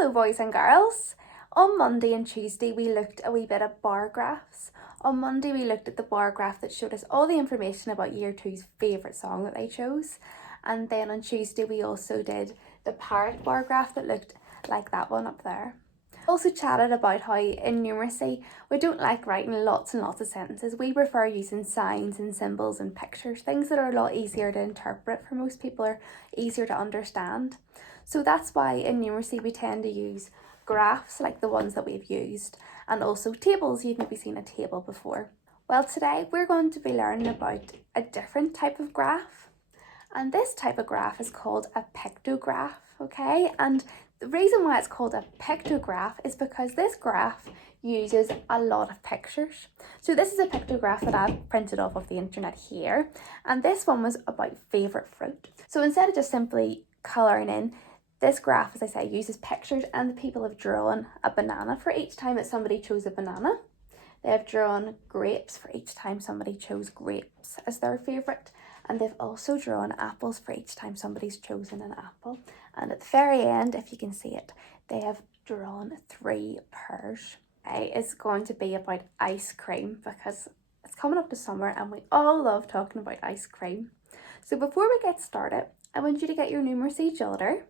Hello boys and girls. On Monday and Tuesday we looked a wee bit at bar graphs. On Monday we looked at the bar graph that showed us all the information about year 2's favourite song that they chose. And then on Tuesday we also did the parrot bar graph that looked like that one up there. Also chatted about how in numeracy we don't like writing lots and lots of sentences. We prefer using signs and symbols and pictures, things that are a lot easier to interpret for most people, are easier to understand. So that's why in numeracy we tend to use graphs like the ones that we've used, and also tables. You've maybe seen a table before. Well, today we're going to be learning about a different type of graph, and this type of graph is called a pictograph, okay? And the reason why it's called a pictograph is because this graph uses a lot of pictures. So this is a pictograph that I've printed off of the internet here, and this one was about favourite fruit. So instead of just simply colouring in, this graph, as I say, uses pictures, and the people have drawn a banana for each time that somebody chose a banana. They have drawn grapes for each time somebody chose grapes as their favourite. And they've also drawn apples for each time somebody's chosen an apple. And at the very end, if you can see it, they have drawn 3 pears. Today is going to be about ice cream because it's coming up to summer and we all love talking about ice cream. So before we get started, I want you to get your numeracy jotter,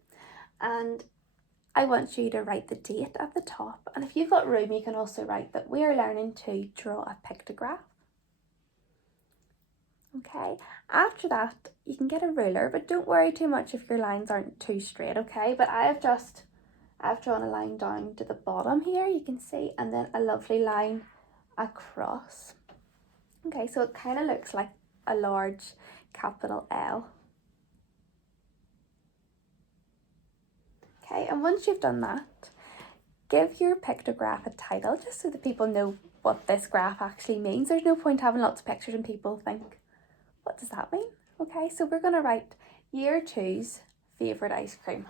and I want you to write the date at the top. And if you've got room, you can also write that we are learning to draw a pictograph. Okay, after that you can get a ruler, but don't worry too much if your lines aren't too straight, okay? But I've drawn a line down to the bottom here, you can see, and then a lovely line across. Okay, so it kind of looks like a large capital L. Okay, and once you've done that, give your pictograph a title just so that people know what this graph actually means. There's no point having lots of pictures and people think, what does that mean? Okay, so we're going to write year 2's favourite ice cream.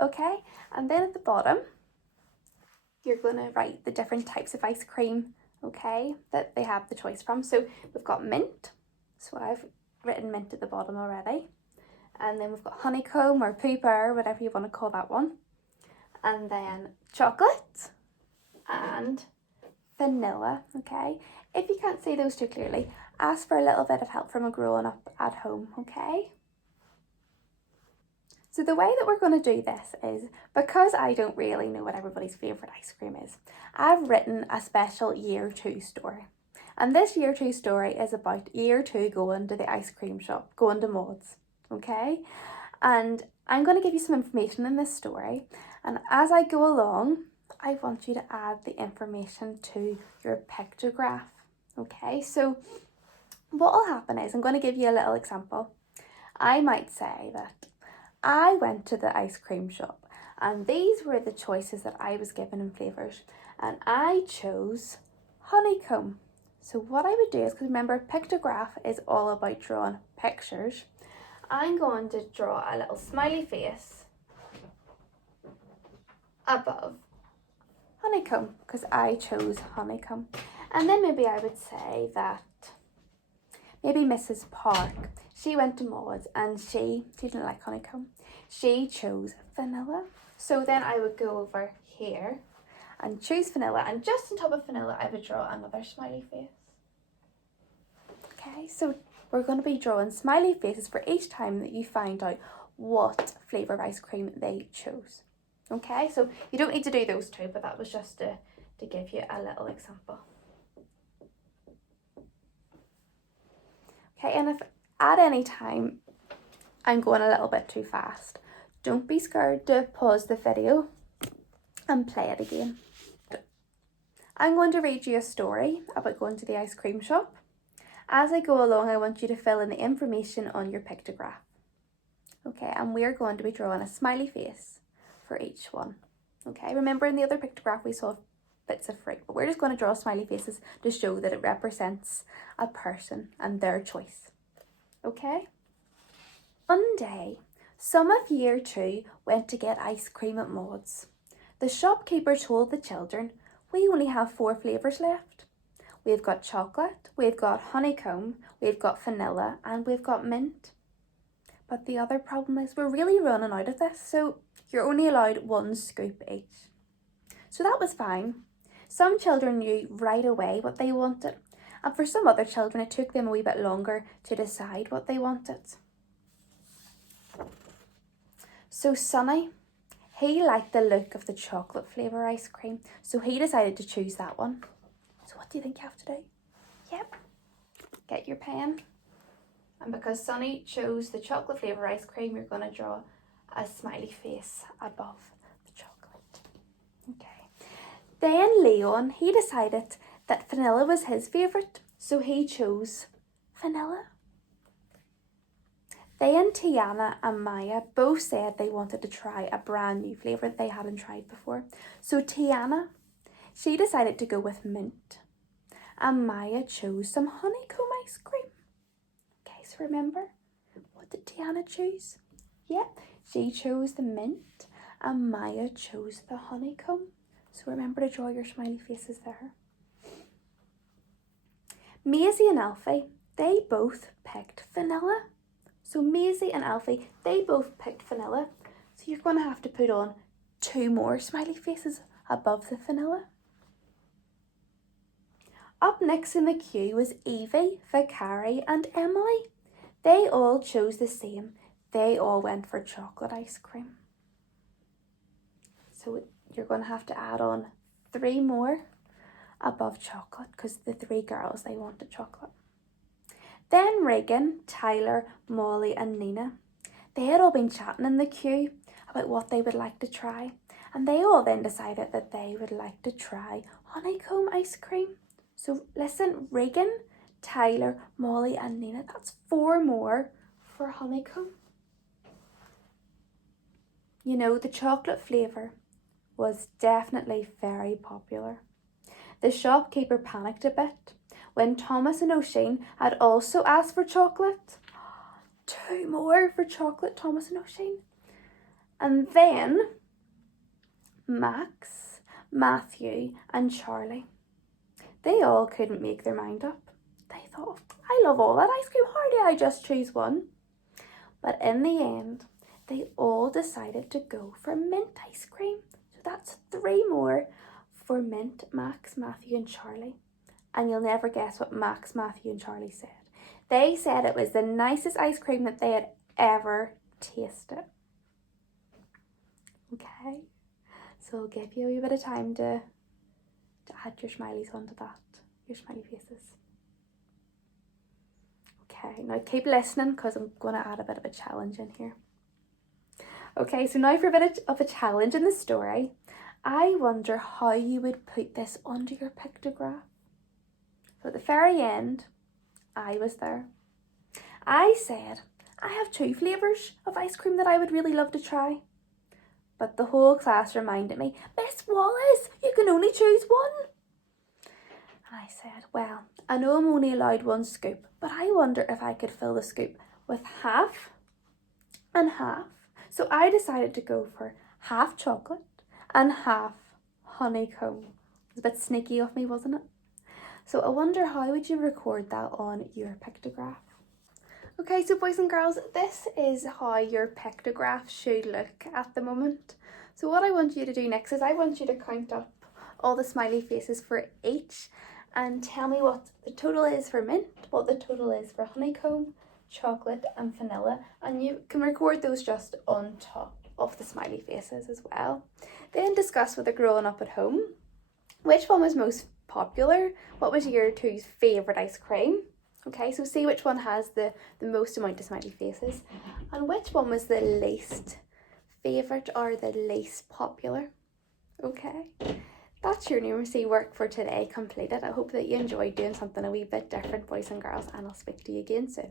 Okay, and then at the bottom, you're going to write the different types of ice cream, okay, that they have the choice from. So we've got mint, so I've written mint at the bottom already. And then we've got honeycomb or pooper, whatever you want to call that one. And then chocolate and vanilla, okay. If you can't see those too clearly, ask for a little bit of help from a grown-up at home, okay. So the way that we're going to do this is, because I don't really know what everybody's favourite ice cream is, I've written a special year 2 story. And this year 2 story is about year 2 going to the ice cream shop, going to Maud's, okay? And I'm going to give you some information in this story, and as I go along, I want you to add the information to your pictograph, okay? So what will happen is, I'm going to give you a little example. I might say that I went to the ice cream shop and these were the choices that I was given in flavours, and I chose honeycomb. So what I would do is, because remember, pictograph is all about drawing pictures, I'm going to draw a little smiley face above honeycomb because I chose honeycomb. And then maybe I would say that maybe Mrs. Park, she went to Maud's and she didn't like honeycomb. She chose vanilla. So then I would go over here and choose vanilla, and just on top of vanilla I would draw another smiley face. Okay, so we're going to be drawing smiley faces for each time that you find out what flavour of ice cream they chose. Okay, so you don't need to do those two, but that was just to give you a little example. Okay, and if at any time I'm going a little bit too fast, don't be scared to pause the video and play it again. I'm going to read you a story about going to the ice cream shop. As I go along, I want you to fill in the information on your pictograph. Okay, and we're going to be drawing a smiley face for each one. Okay, remember in the other pictograph we saw bits of fruit, but we're just going to draw smiley faces to show that it represents a person and their choice. Okay? One day, Some of year 2 went to get ice cream at Maud's. The shopkeeper told the children, "We only have 4 flavours left. We've got chocolate, we've got honeycomb, we've got vanilla, and we've got mint. But the other problem is we're really running out of this, so you're only allowed 1 scoop each." So that was fine. Some children knew right away what they wanted, and for some other children it took them a wee bit longer to decide what they wanted. So Sonny, he liked the look of the chocolate flavour ice cream, so he decided to choose that one. So what do you think you have to do? Yep, get your pen. And because Sonny chose the chocolate flavour ice cream, you're going to draw a smiley face above the chocolate. Okay. Then Leon, he decided that vanilla was his favourite, so he chose vanilla. Then Tiana and Maya both said they wanted to try a brand new flavour that they hadn't tried before. So Tiana, she decided to go with mint. And Maya chose some honeycomb ice cream. Okay, so remember, what did Tiana choose? Yep, she chose the mint and Maya chose the honeycomb. So remember to draw your smiley faces there. Maisie and Alfie, they both picked vanilla. So Maisie and Alfie, they both picked vanilla. So you're going to have to put on 2 more smiley faces above the vanilla. Up next in the queue was Evie, Vicari and Emily. They all chose the same. They all went for chocolate ice cream. So you're going to have to add on 3 more above chocolate because the 3 girls, they wanted chocolate. Then Regan, Tyler, Molly and Nina, they had all been chatting in the queue about what they would like to try, and they all then decided that they would like to try honeycomb ice cream. So listen, Regan, Tyler, Molly and Nina, that's 4 more for honeycomb. You know, the chocolate flavour was definitely very popular. The shopkeeper panicked a bit when Thomas and O'Shane had also asked for chocolate. 2 more for chocolate, Thomas and O'Shane. And then Max, Matthew and Charlie, they all couldn't make their mind up. They thought, I love all that ice cream, how do I just choose one? But in the end, they all decided to go for mint ice cream. So that's 3 more for mint, Max, Matthew and Charlie. And you'll never guess what Max, Matthew and Charlie said. They said it was the nicest ice cream that they had ever tasted. Okay, so I'll give you a wee bit of time to add your smileys onto that, your smiley faces. Okay, now keep listening because I'm going to add a bit of a challenge in here. Okay, so now for a bit of a challenge in the story. I wonder how you would put this onto your pictograph. So at the very end, I was there. I said, I have 2 flavours of ice cream that I would really love to try. But the whole class reminded me, Miss Wallace, you can only choose 1. And I said, well, I know I'm only allowed 1 scoop, but I wonder if I could fill the scoop with half and half. So I decided to go for half chocolate and half honeycomb. It was a bit sneaky of me, wasn't it? So I wonder how would you record that on your pictograph? Okay, so boys and girls, this is how your pictograph should look at the moment. So what I want you to do next is I want you to count up all the smiley faces for each and tell me what the total is for mint, what the total is for honeycomb, chocolate and vanilla, and you can record those just on top of the smiley faces as well. Then discuss with the growing up at home which one was most popular, what was year 2's favourite ice cream. Okay, so see which one has the most amount of smiley faces and which one was the least favourite or the least popular. Okay, that's your numeracy work for today completed. I hope that you enjoyed doing something a wee bit different, boys and girls, and I'll speak to you again soon.